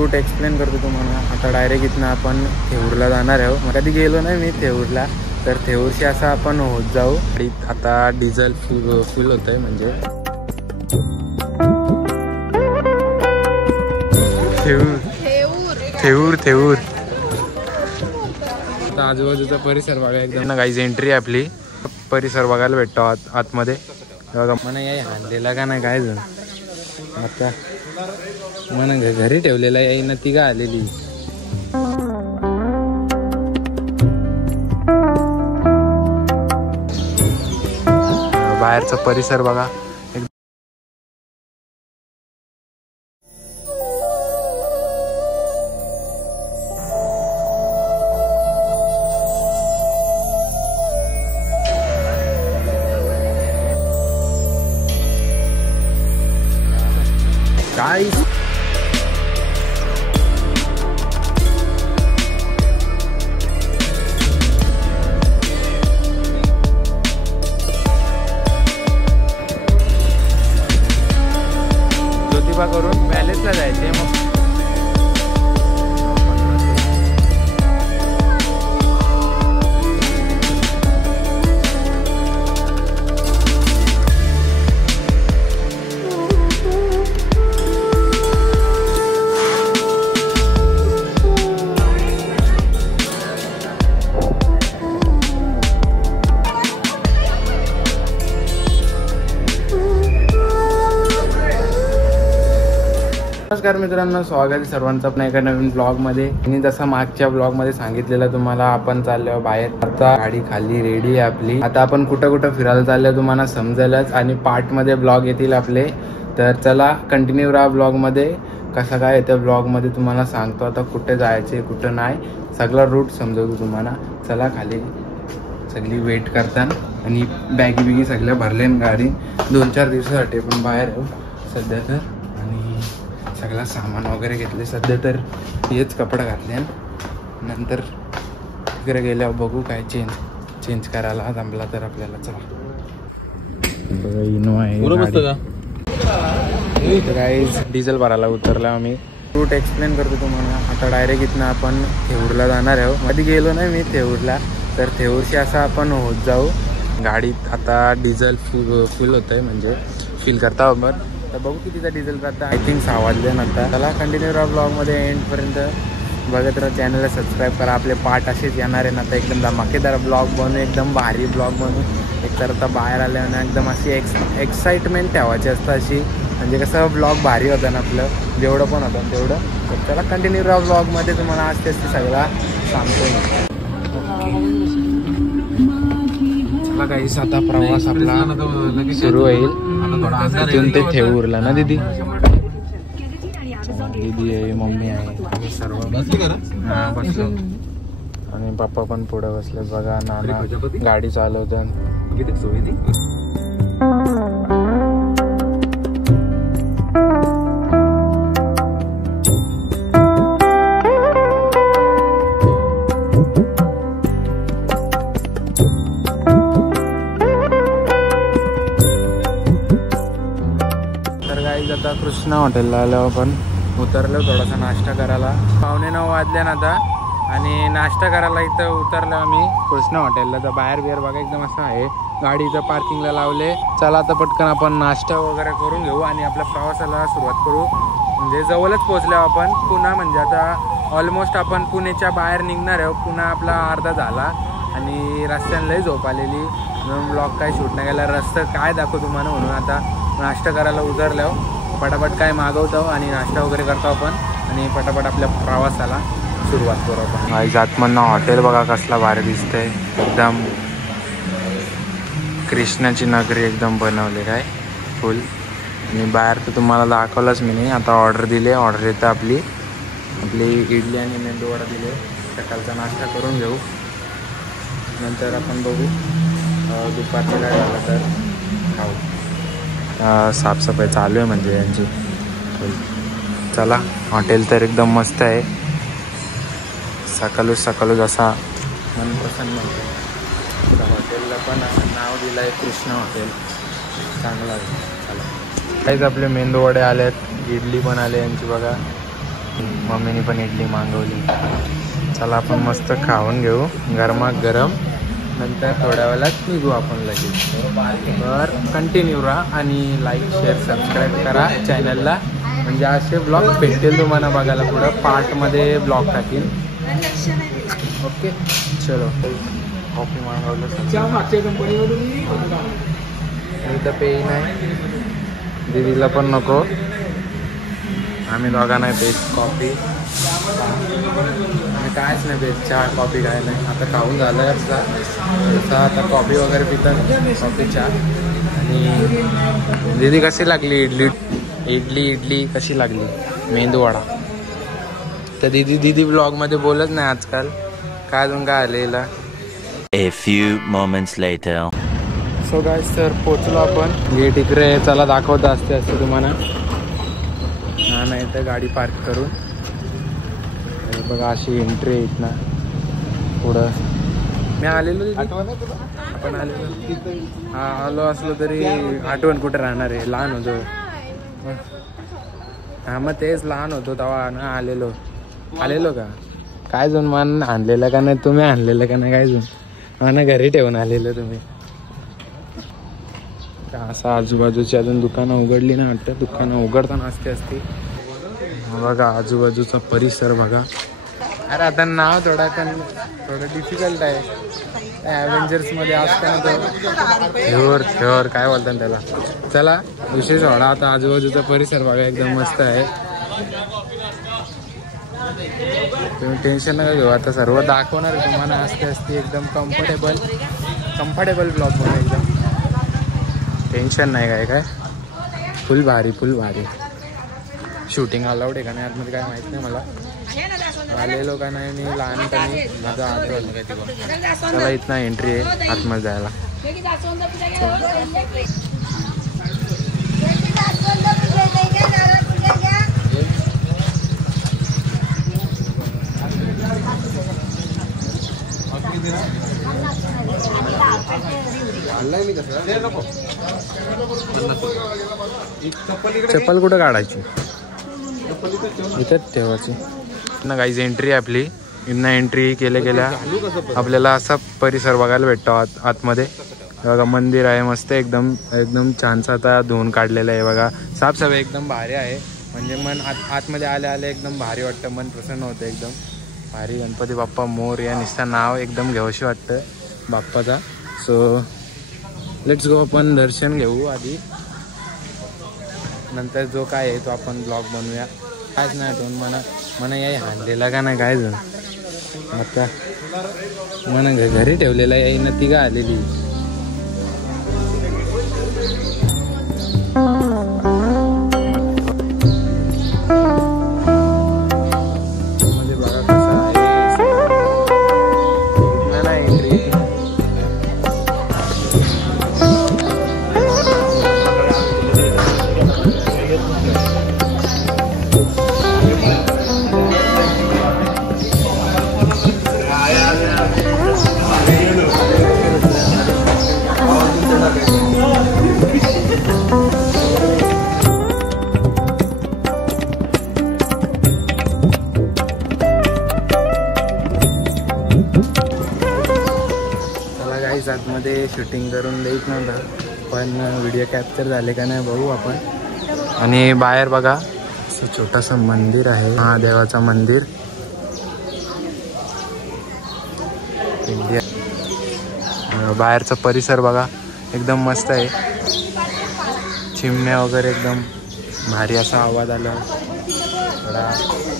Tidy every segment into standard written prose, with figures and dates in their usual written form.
Route explain करतो तुम्हाला. आता डायरेक्ट इथनं आपण थेऊरला जाणार आहोत. मग कधी गेलो नाही मी थेऊरला, तर थेऊरशी असं आपण होत जाऊ. आता डिझेल फुल होत आहे म्हणजे थेऊर. आता आजूबाजूचा परिसर बघा एकदम ना गाईज. एंट्री आपली परिसर बघायला भेटतो आतमध्ये. बघा मला याही हाणलेला का नाही काय जण. आता मला घरी ठेवलेला याही ना ती का आलेली. बाहेरचा परिसर बघा. Guys, ज्योतिबा करून पॅलेसला जायचे. मग नमस्कार मित्रांनो, स्वागत आहे सर्वांचं आपल्या एका नवीन ब्लॉगमध्ये. मी जसं मागच्या ब्लॉगमध्ये सांगितलेलं तुम्हाला, आपण चाललो बाहेर. आता गाडी खाली रेडी आहे आपली. आता आपण कुठं कुठं फिरायला चाललो तुम्हाला समजेलच आणि पार्टमध्ये ब्लॉग येतील आपले. तर चला कंटिन्यू राहा ब्लॉगमध्ये. कसं काय येतं ब्लॉगमध्ये तुम्हाला सांगतो. आता कुठे जायचे कुठं नाही सगळा रूट समजवतो तुम्हाला. चला खाली. सगळी वेट करताना आणि बॅगी बिगी सगळ्या भरल्या गाडी. 2-4 दिवसासाठी आपण बाहेर आहो सध्या तर. आणि सगळं सामान वगैरे घेतले. सध्या तर हेच कपडे घातले. नंतर तिकडे गेल्यावर बघू काय चेंज करायला जमला तर आपल्याला. चला बघा इनोवा आहे. गाईज डिझेल भरायला उतरला आम्ही. रूट एक्सप्लेन करतो तुम्हाला. आता डायरेक्ट इथनं आपण थेऊरला जाणार आहोत. कधी गेलो नाही मी थेऊरला, तर थेऊरशी असं आपण होत जाऊ. गाडीत आता डिझेल फुल होत आहे म्हणजे फील करता आपण. तर बघू कितीचा डिझेल राहता. आय थिंक 6 वाजल्यानंतर. त्याला कंटिन्यू राहा ब्लॉगमध्ये एंडपर्यंत बघत राहा. चॅनलला सबस्क्राईब करा. आपले पार्ट असेच येणार आहे ना. आता एकदम धमाकेदार ब्लॉग बनवू, एकदम भारी ब्लॉग बनवू. एकतर आता बाहेर आल्यानं एकदम अशी एक्साइटमेंट ठेवायची असतं अशी. म्हणजे कसं ब्लॉग भारी होतं ना आपलं, जेवढं पण होतं तेवढं. तर त्याला कंटिन्यू राहा ब्लॉगमध्ये. तुम्हाला असते सगळा सांगतो. चला गाईस, आता प्रवास आपला सुरू होईल. इथून ते थेऊरला ना. दीदी आहे, मम्मी आहे, सर्व बसलो. आणि पप्पा पण पुढे बसले बघा. नाना गाडी चालवतात. किती सोयी ती. आता कृष्णा हॉटेलला आलो आपण. उतरलो थोडासा नाश्ता करायला. 9:15 वाजले ना आता. आणि नाश्ता करायला इथं उतरलो आम्ही कृष्णा हॉटेलला. तर बाहेर बिहेर बघा एकदम असं आहे. गाडी इथं पार्किंगला लावले. चला आता पटकन आपण नाश्ता वगैरे करून घेऊ आणि आपल्या प्रवासाला सुरुवात करू. म्हणजे जवळच पोहोचलो आपण. पुन्हा म्हणजे आता ऑलमोस्ट आपण पुण्याच्या बाहेर निघणार आहोत. पुन्हा आपला अर्धा झाला आणि रस्त्यानं झोप आलेली म्हणून ब्लॉग काय शूट नाही केला. रस्ता काय दाखवू तुम्हाला म्हणून आता नाश्ता करायला उतरलो. पटापट काय मागवतो आणि नाश्ता वगैरे करतो आपण आणि पटापट आपल्या प्रवासाला सुरुवात करू आपण. आई जातमधनं हॉटेल बघा कसला भारी दिसतंय. एकदम कृष्णाची नगरी एकदम बनवले काय फुल. आणि बाहेर तर तुम्हाला दाखवलंच मी नाही. आता ऑर्डर दिली. ऑर्डर येतं आपली इडली आणि मेंदूवडा दिले. सकाळचा नाश्ता करून घेऊ. नंतर आपण बघू दुपारचं काय झालं तर खाऊ. साफसफाई चालू आहे म्हणजे यांची. चला हॉटेल तर एकदम मस्त आहे. सकाळूच असा मन प्रसन्न होतं. हॉटेलला पण असं नाव दिलं आहे कृष्णा हॉटेल. चांगलं आहे. चला काहीच आपले मेंदूवडे आलेत. इडली पण आले यांची बघा. मम्मीने पण इडली मागवली. चला आपण मस्त खाऊन घेऊ गरमागरम. नंतर थोड्या वेळात निघू आपण लगेच. तर कंटिन्यू राहा आणि लाईक शेअर सबस्क्राईब करा चॅनलला. म्हणजे असे ब्लॉग भेटतील तुम्हाला बघायला. पुढं पार्टमध्ये ब्लॉग टाकीन. ओके चलो. कॉफी मागवलं इथं पेई नाही. दीदीला पण नको. आम्ही दोघांना पेज कॉफी. आम्ही कायच नाही पेज चहा कॉफी काय नाही. आता खाऊन झालं आहे. आता कॉफी वगैरे पितात. कॉफी चहा. आणि दीदी कशी लागली इडली इडली कशी लागली. मेंदूवडा. तर दीदी ब्लॉगमध्ये बोलत नाही आजकाल. काय अजून काय आलेला. A few moments later. So guys तर पोचलो आपण. गेट इकडे. चला दाखवत असते तुम्हाला. हा नाही तर गाडी पार्क करून. बघा अशी एंट्री आहे इथनं. पुढं मी आलेलो. आपण आलेलो. हा आलो असलो तरी आठवण कुठं राहणार आहे. लहान होतो. हा मग तेच लहान होतो तेव्हा ना आलेलो का काय जण मान आणलेलं का नाही. तुम्ही आणलेलं का नाही काय जण. हा ना घरी ठेवून आलेलं तुम्ही. असं आजूबाजूची अजून दुकानं उघडली ना वाटतं. दुकानं उघडताना असते. बघा आजूबाजूचा परिसर बघा. अरे आता नाव थोडं डिफिकल्ट आहे. ॲव्हेंजर्स मध्ये असताना तर थ्योर काय बोलतात त्याला. चला विशेष वाडा. आता आजूबाजूचा परिसर बघा एकदम मस्त आहे. तुम्ही टेन्शन नका घेऊ. आता सर्व दाखवणार तुम्हाला. असते एकदम कम्फर्टेबल ब्लॉग मध्ये एकदम टेन्शन नाही. काय फुल भारी शूटिंग अलाउड आहे का नाही आतमध्ये काय माहित नाही मला. आलेलो का नाही. मी लहानपणी माझा आठवण. चला इथनं एंट्री आहे आतमध्ये जायला. चप्पल कुठं काढायची. इथंच ठेवायची ना गाईज. एंट्री आपली. इथनं एंट्री केल्या आपल्याला असा परिसर बघायला भेटतो. आतमध्ये बघा मंदिर आहे मस्त एकदम छानसा. आता धुवून काढलेलं आहे बघा. साफसफाई एकदम भारी आहे. म्हणजे मन आतमध्ये आले एकदम भारी वाटतं. मन प्रसन्न होतं एकदम भारी. गणपती बाप्पा मोरया. नुसतं नाव एकदम घ्यावंशी वाटतं बाप्पाचा. So let's go. आपण दर्शन घेऊ आधी. नंतर जो काय आहे तो आपण ब्लॉग बनवूया. कायच नाही आठवण मना याही हाणलेला का नाही काय जण. आता मना घरी ठेवलेला याही ना ती का आलेली. आतमध्ये शूटिंग करून देत नव्हतं पण व्हिडिओ कॅप्चर झाले का नाही बघू आपण. आणि बाहेर बघा असं छोटंसं मंदिर आहे. महादेवाचं मंदिर. बाहेरचा परिसर बघा एकदम मस्त आहे. चिमण्या वगैरे एकदम भारी असा आवाज आला. थोडा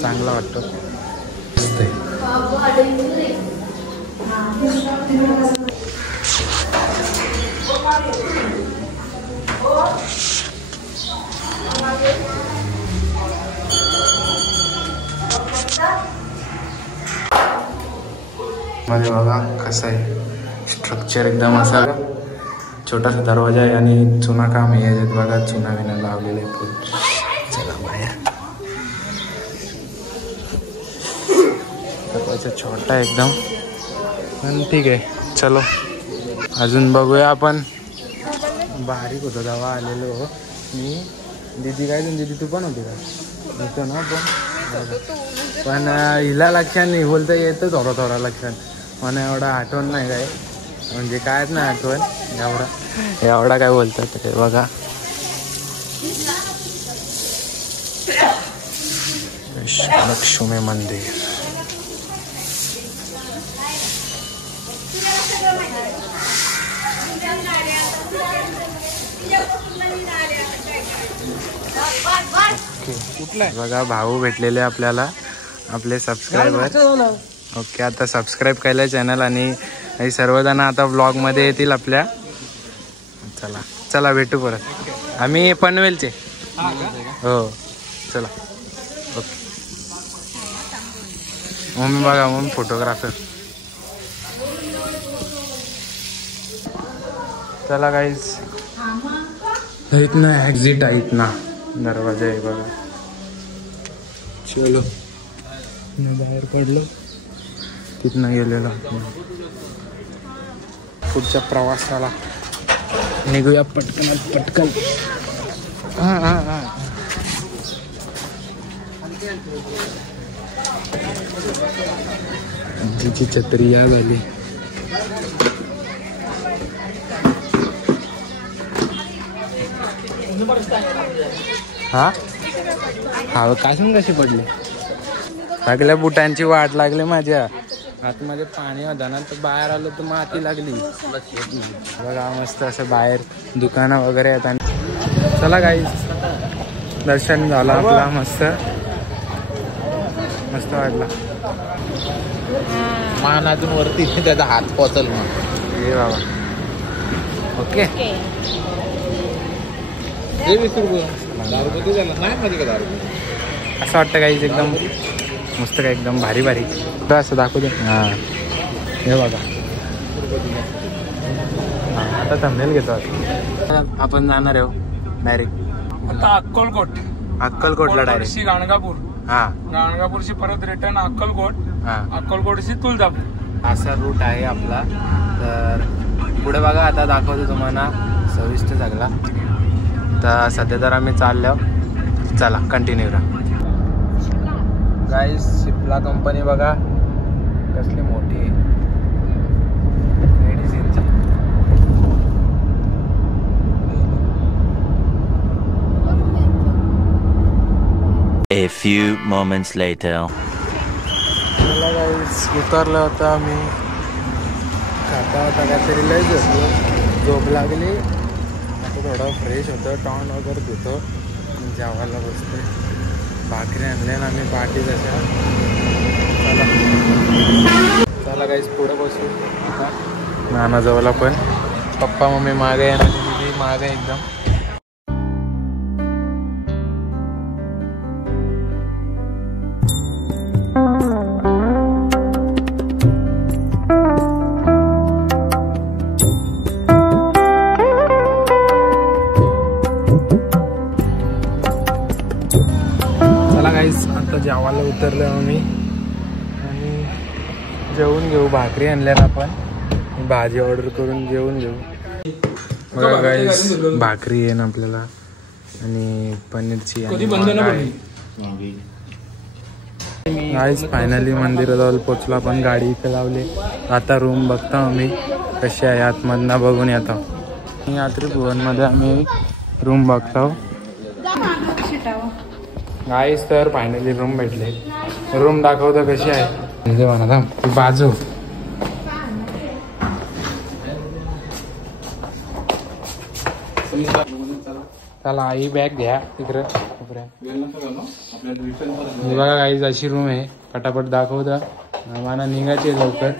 चांगला वाटतो. मध्ये बघा कसं आहे स्ट्रक्चर. एकदम असा छोटासा दरवाजा आहे आणि चुना काम आहे. याच्यात बघा चुना विना लावलेले फुल. चला बाहेर. दरवाजा छोटा एकदम पण ठीक आहे. चलो अजून बघूया आपण. बारीक होतो तेव्हा आलेलो मी. दीदी काय दीदी तू पण होती का. होतो ना पण पण हिला लक्षात नाही बोलता येतं थोडं थोडं लक्षात मला एवढं आठवण नाही काय म्हणजे कायच नाही आठवण एवढा काय बोलतात ते बघा. लक्ष्मी मंदिर बघा भाऊ भेटलेले आपल्याला आपले सबस्क्रायबर. ओके आता सबस्क्राईब केलं चॅनल आणि सर्वजण आता व्लॉग मध्ये येतील आपल्या. चला चला भेटू परत आम्ही पनवेलचे. हो चला ओके. मम्मी बघा मम्मी फोटोग्राफर. चला गाईज इतना एक्झिट आहे इतना दरवाजा आहे बघा. चलो बाहेर पडलो तिथनं गेलेलो पुढच्या प्रवासाला निघूया पटकन पटकन. तिची छत्री या झाली. हा हा कासून कशी पडली सगळ्या बुटांची वाट लागली माझ्या. आतमध्ये पाणी होता ना तर बाहेर आलो तर माती लागली बघा. मस्त असं बाहेर दुकानं वगैरे आहेत. आणि चला गाईस दर्शन झालं आपला मस्त मस्त वाटला. मान अजून वरती त्याचा हात पोचल मग हे बाबा. ओके 20 रुपये 10 रुपये झाला नाही मध्ये का 10 रुपये असं वाटतं गाईस एकदम मस्त काय एकदम भारी भारी असं दाखवू दे. हां हे बघा आता थंबनेल घेतो. आपण जाणार आहे डायरेक्ट आता अक्कलकोटला डायरेक्ट. गाणगापूर हा गाणगापूरची परत रिटर्न अक्कलकोट हा अक्कलकोटची तुळजापूर असा रूट आहे आपला. तर पुढे बघा आता दाखवतो तुम्हाला सविस्तर सगळा. तर सध्या तर आम्ही चाललो. चला कंटिन्यू राहा. गाईस सिप्ला कंपनी बघा कसली मोठी आहे मेडिसिनची. A few moments later. मला गाईस उतरलं होतं आम्ही. खाता होता काहीतरी लय झोप लागली. आता थोडं फ्रेश होतं टॉन वगैरे धुतो जेवायला बसते. भाकरी आणले ना आम्ही पाठी तशा. चला गाईस पुढे बसू आता. नानाजवळ पण पप्पा मम्मी मागे आहे ना दिदी मागे एकदम. आता जेवायला उतरलो आम्ही आणि जेवून घेऊ. भाकरी आणल्याला आपण भाजी ऑर्डर करून जेवून घेऊ. बघा गाईस भाकरी आहे ना आपल्याला आणि पनीरची. गाईस फायनली मंदिराजवळ पोचलो आपण. गाडी इथे लावली. आता रूम बघतो आम्ही कशी आहे आतमधनं बघून येतो. यात्री भुवनमध्ये आम्ही रूम बघतो. गाईस तर फायनली रूम भेटले. रूम दाखवतो कशी आहे म्हणजे म्हणा बाजू. चला ही बॅग घ्या तिकडे. बघा गाईस अशी रूम आहे. पटापट दाखवतो मला निघायचे लवकर.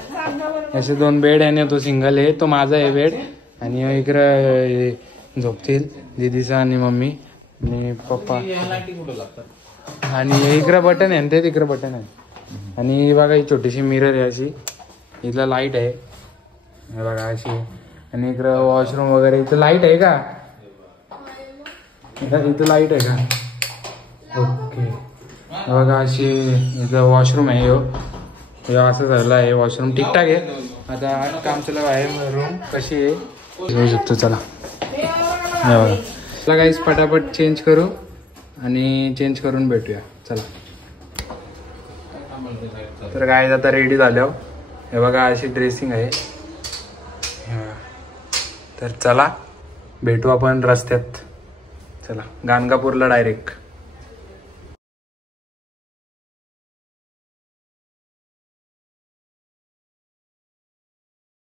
असे 2 बेड आहे ना तो सिंगल आहे तो माझा आहे बेड. आणि इकडं झोपतील दीदीचा आणि मम्मी आणि पप्पा. आणि इकडं बटन आहे ते तिकडं बटन आहे. आणि बघा ही छोटीशी मिरर आहे अशी. इथला लाईट आहे बघा अशी. आणि इकडं वॉशरूम वगैरे. इथं लाईट आहे का इथं लाईट आहे का. ओके बघा अशी इथं वॉशरूम आहे. हे असं झालं आहे वॉशरूम ठीकठाक आहे. आता काम चालू आहे. रूम कशी आहे घेऊ शकतो. चला बघा. चला गाईस पटापट चेंज करू आणि चेंज करून भेटूया. चला तर काय आता रेडी झाल्यावर हे बघा अशी ड्रेसिंग आहे. तर चला भेटू आपण रस्त्यात. चला गाणगापूरला डायरेक्ट.